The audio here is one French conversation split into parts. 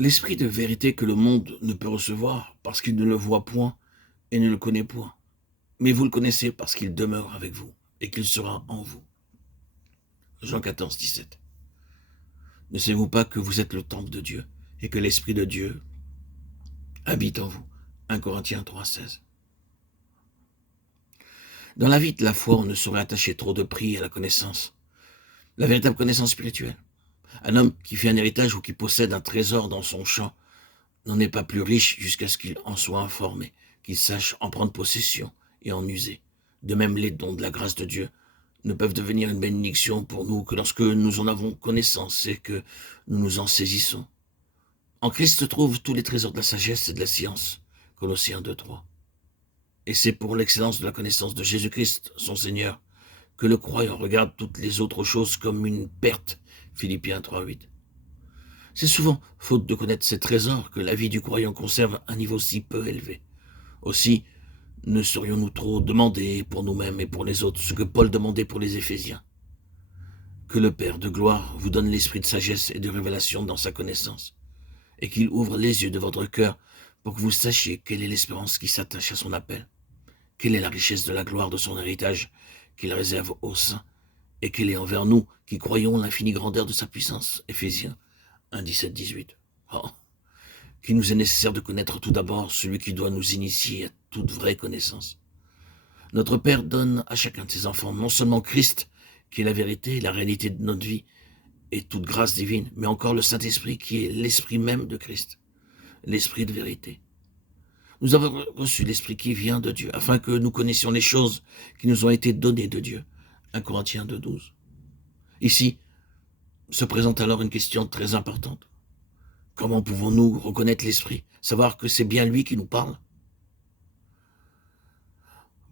L'esprit de vérité que le monde ne peut recevoir parce qu'il ne le voit point et ne le connaît point. Mais vous le connaissez parce qu'il demeure avec vous et qu'il sera en vous. Jean 14, 17. Ne savez-vous pas que vous êtes le temple de Dieu et que l'Esprit de Dieu habite en vous? 1 Corinthiens 3, 16. Dans la vie de la foi, on ne saurait attacher trop de prix à la connaissance, la véritable connaissance spirituelle. Un homme qui fait un héritage ou qui possède un trésor dans son champ n'en est pas plus riche jusqu'à ce qu'il en soit informé, qu'il sache en prendre possession et en user. De même, les dons de la grâce de Dieu ne peuvent devenir une bénédiction pour nous que lorsque nous en avons connaissance et que nous nous en saisissons. En Christ se trouvent tous les trésors de la sagesse et de la science. Colossiens 2, 3. Et c'est pour l'excellence de la connaissance de Jésus-Christ, son Seigneur, que le croyant regarde toutes les autres choses comme une perte. Philippiens 3, 8. C'est souvent, faute de connaître ces trésors, que la vie du croyant conserve un niveau si peu élevé. Aussi, ne serions-nous trop demander pour nous-mêmes et pour les autres ce que Paul demandait pour les Éphésiens? Que le Père de gloire vous donne l'esprit de sagesse et de révélation dans sa connaissance, et qu'il ouvre les yeux de votre cœur pour que vous sachiez quelle est l'espérance qui s'attache à son appel, quelle est la richesse de la gloire de son héritage qu'il réserve aux saints, et quelle est envers nous qui croyons l'infinie grandeur de sa puissance. Éphésiens 1, 17, 18. Oh, qu'il nous est nécessaire de connaître tout d'abord celui qui doit nous initier à toute vraie connaissance. Notre Père donne à chacun de ses enfants non seulement Christ, qui est la vérité, la réalité de notre vie, et toute grâce divine, mais encore le Saint-Esprit, qui est l'Esprit même de Christ, l'Esprit de vérité. Nous avons reçu l'Esprit qui vient de Dieu, afin que nous connaissions les choses qui nous ont été données de Dieu. 1 Corinthiens 2, 12. Ici se présente alors une question très importante. Comment pouvons-nous reconnaître l'Esprit, savoir que c'est bien lui qui nous parle?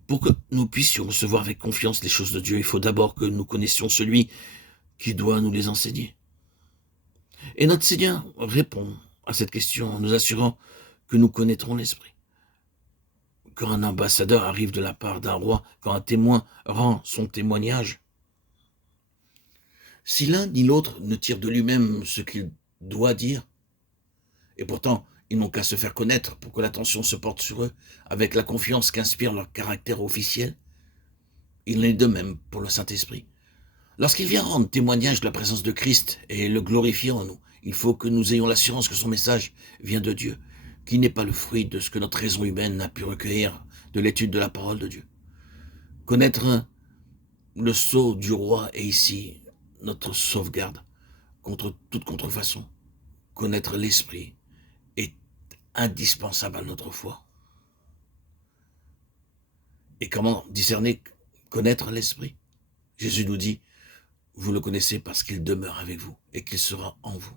Pour que nous puissions recevoir avec confiance les choses de Dieu, il faut d'abord que nous connaissions celui qui doit nous les enseigner. Et notre Seigneur répond à cette question en nous assurant que nous connaîtrons l'Esprit. Quand un ambassadeur arrive de la part d'un roi, quand un témoin rend son témoignage, si l'un ni l'autre ne tire de lui-même ce qu'il doit dire, et pourtant ils n'ont qu'à se faire connaître pour que l'attention se porte sur eux, avec la confiance qu'inspire leur caractère officiel, il en est de même pour le Saint-Esprit. Lorsqu'il vient rendre témoignage de la présence de Christ et le glorifier en nous, il faut que nous ayons l'assurance que son message vient de Dieu, qui n'est pas le fruit de ce que notre raison humaine a pu recueillir de l'étude de la parole de Dieu. Connaître le sceau du roi est ici notre sauvegarde contre toute contrefaçon. Connaître l'Esprit est indispensable à notre foi. Et comment discerner, connaître l'Esprit? Jésus nous dit, vous le connaissez parce qu'il demeure avec vous et qu'il sera en vous.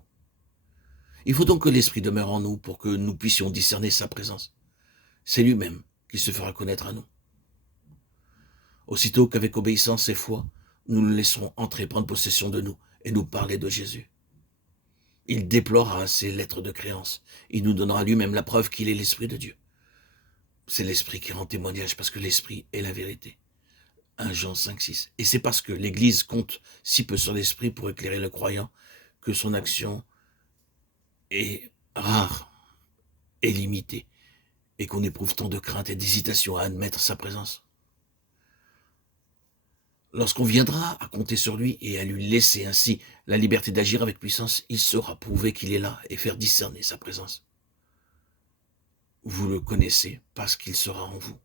Il faut donc que l'Esprit demeure en nous pour que nous puissions discerner sa présence. C'est lui-même qui se fera connaître à nous. Aussitôt qu'avec obéissance et foi, nous le laisserons entrer, prendre possession de nous et nous parler de Jésus. Il déploiera ses lettres de créance. Il nous donnera lui-même la preuve qu'il est l'Esprit de Dieu. C'est l'Esprit qui rend témoignage parce que l'Esprit est la vérité. 1 Jean 5, 6. Et c'est parce que l'Église compte si peu sur l'Esprit pour éclairer le croyant que son action est rare et limitée et qu'on éprouve tant de crainte et d'hésitation à admettre sa présence. Lorsqu'on viendra à compter sur lui et à lui laisser ainsi la liberté d'agir avec puissance, il saura prouver qu'il est là et faire discerner sa présence. Vous le connaissez parce qu'il sera en vous.